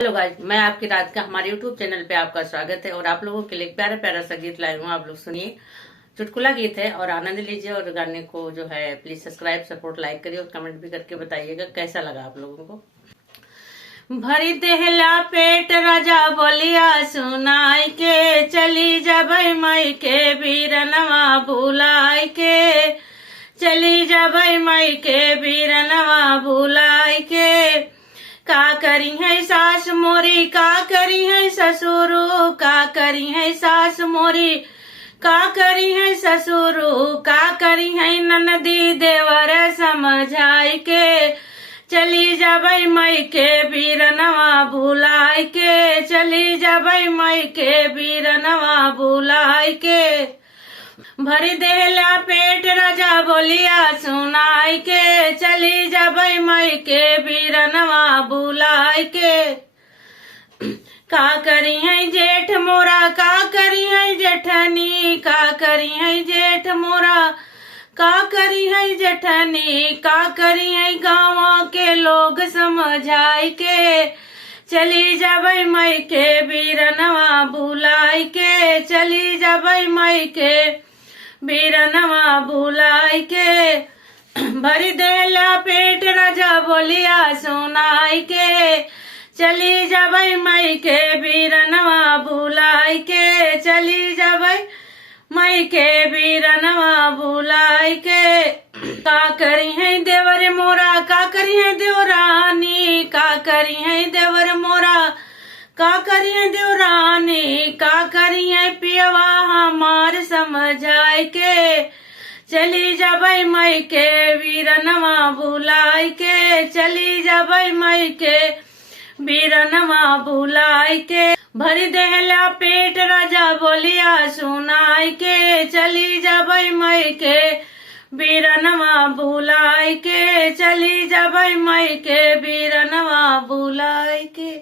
Hello guys, मैं आपकी रात का हमारे यूट्यूब चैनल पे आपका स्वागत है और आप लोगों के लिए एक प्यारा प्यारा सा गीत लाई हूँ। आप लोग सुनिए, चुटकुला गीत है और आनंद लीजिए। और गाने को जो है प्लीज सब्सक्राइब, सपोर्ट, लाइक करिए और कमेंट भी करके बताइएगा कैसा लगा आप लोगों को। भरी देहला पेट राजा बोलिया सुनाई के, चली जबई मई के बीरनवा भुलाई के, चली जबई मई के बीरनवा भुलाई के। का करी है सास मोरी, का करी है ससुरु, का करी है सास मोरी, का करी है ससुरु, का करी है ननदी देवर समझाई के, चली जबई मई के बीरनवा भुलाई के, चली जबई मई के बीरनवा भुलाई के। भरी देहला पेट राजा बोलिया सुनाई के, चली जबई मई के बीरनवा भुलाई के। का करी है जेठ मोरा, का करी है जेठनी, का करी है जेठ मोरा, का करी है जेठनी, का करी है गाँव के लोग समझाई के, चली जबई मई के बीरनवा भुलाई के, चली जबई मई के बीरनवा भुलाई के। भरी देला पेट राजा बोलिया सुनाई के, चली जबई मई के बीरनवा भुलाई के, चली जबई मई के बीरनवा भुलाई के। का करी है देवर मोरा, का करी है देवरानी, का करी है देवर मोरा, का करी है देवरानी, का करी है पियवा हमार समझाई के, चली जबई मई के बीरनवा भुलाई के, चली जबई मई के बीरनवा भुलाई के। भरी देहला पेट राजा बोलिया सुनाई के, चली जबई मई के बीरनवा भुलाई के, चली जबई मई के बीरनवा भुलाई के।